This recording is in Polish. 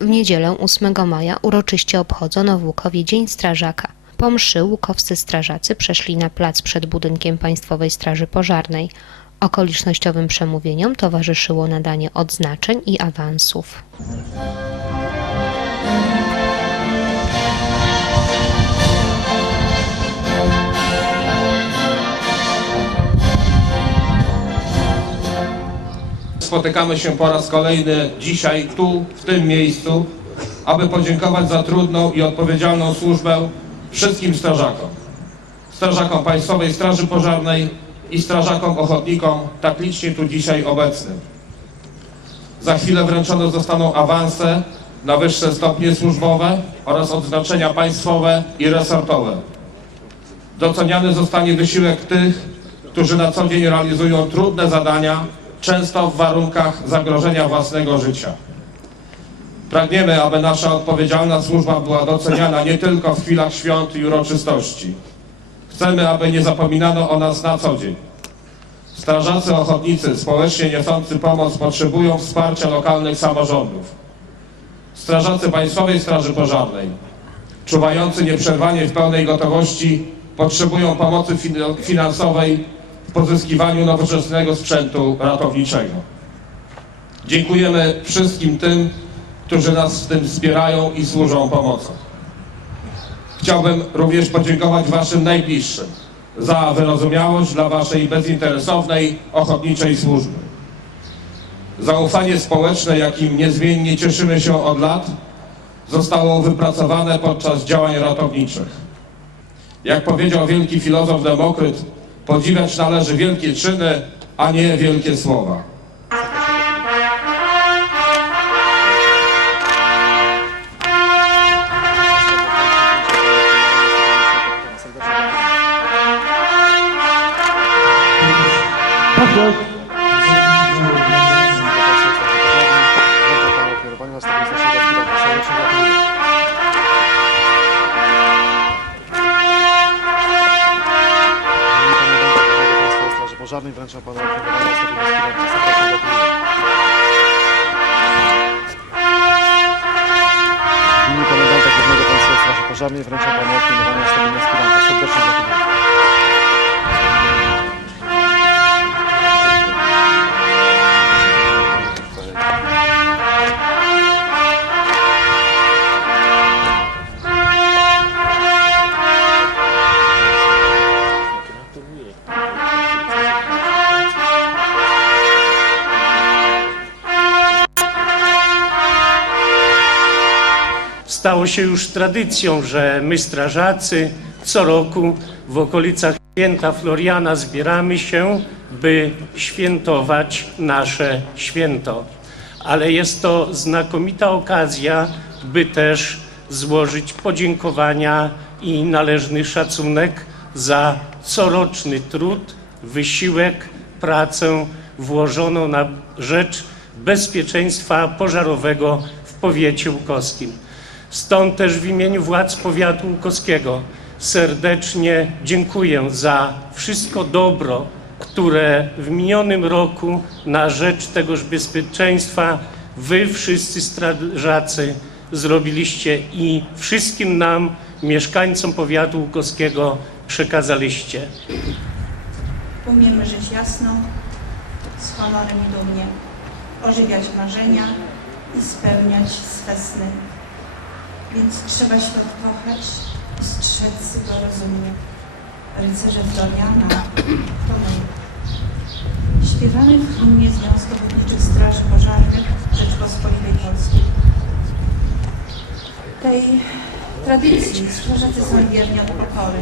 W niedzielę 8 maja uroczyście obchodzono w Łukowie Dzień Strażaka. Po mszy łukowscy strażacy przeszli na plac przed budynkiem Państwowej Straży Pożarnej. Okolicznościowym przemówieniom towarzyszyło nadanie odznaczeń i awansów. Spotykamy się po raz kolejny dzisiaj tu, w tym miejscu, aby podziękować za trudną i odpowiedzialną służbę wszystkim strażakom. Strażakom Państwowej Straży Pożarnej i strażakom ochotnikom, tak licznie tu dzisiaj obecnym. Za chwilę wręczone zostaną awanse na wyższe stopnie służbowe oraz odznaczenia państwowe i resortowe. Doceniany zostanie wysiłek tych, którzy na co dzień realizują trudne zadania, często w warunkach zagrożenia własnego życia. Pragniemy, aby nasza odpowiedzialna służba była doceniana nie tylko w chwilach świąt i uroczystości. Chcemy, aby nie zapominano o nas na co dzień. Strażacy ochotnicy społecznie niosący pomoc potrzebują wsparcia lokalnych samorządów. Strażacy Państwowej Straży Pożarnej, czuwający nieprzerwanie w pełnej gotowości, potrzebują pomocy fin- finansowej w pozyskiwaniu nowoczesnego sprzętu ratowniczego. Dziękujemy wszystkim tym, którzy nas w tym wspierają i służą pomocą. Chciałbym również podziękować Waszym najbliższym za wyrozumiałość dla Waszej bezinteresownej, ochotniczej służby. Zaufanie społeczne, jakim niezmiennie cieszymy się od lat, zostało wypracowane podczas działań ratowniczych. Jak powiedział wielki filozof Demokryt, podziwiać należy wielkie czyny, a nie wielkie słowa. Straży Aspiranta. Serdecznie gratuluję. W imieniu komendanta Głównego Państwowej Straży Pożarnej wręczam panu opiniowanie stopień aspiranta. Serdecznie gratuluję. Stało się już tradycją, że my strażacy co roku w okolicach święta Floriana zbieramy się, by świętować nasze święto. Ale jest to znakomita okazja, by też złożyć podziękowania i należny szacunek za coroczny trud, wysiłek, pracę włożoną na rzecz bezpieczeństwa pożarowego w powiecie łukowskim. Stąd też w imieniu władz powiatu łukowskiego serdecznie dziękuję za wszystko dobro, które w minionym roku na rzecz tegoż bezpieczeństwa wy wszyscy strażacy zrobiliście i wszystkim nam, mieszkańcom powiatu łukowskiego przekazaliście. Umiemy żyć jasno, z honorem i dumnie, ożywiać marzenia i spełniać swe sny. Więc trzeba świat kochać i strzec go rozumnie. Rycerze Floriana to my. Śpiewamy w hymnie Związku Ochotniczych Straży Pożarnych Rzeczpospolitej Polskiej. Tej tradycji strażacy są wierni od pokory.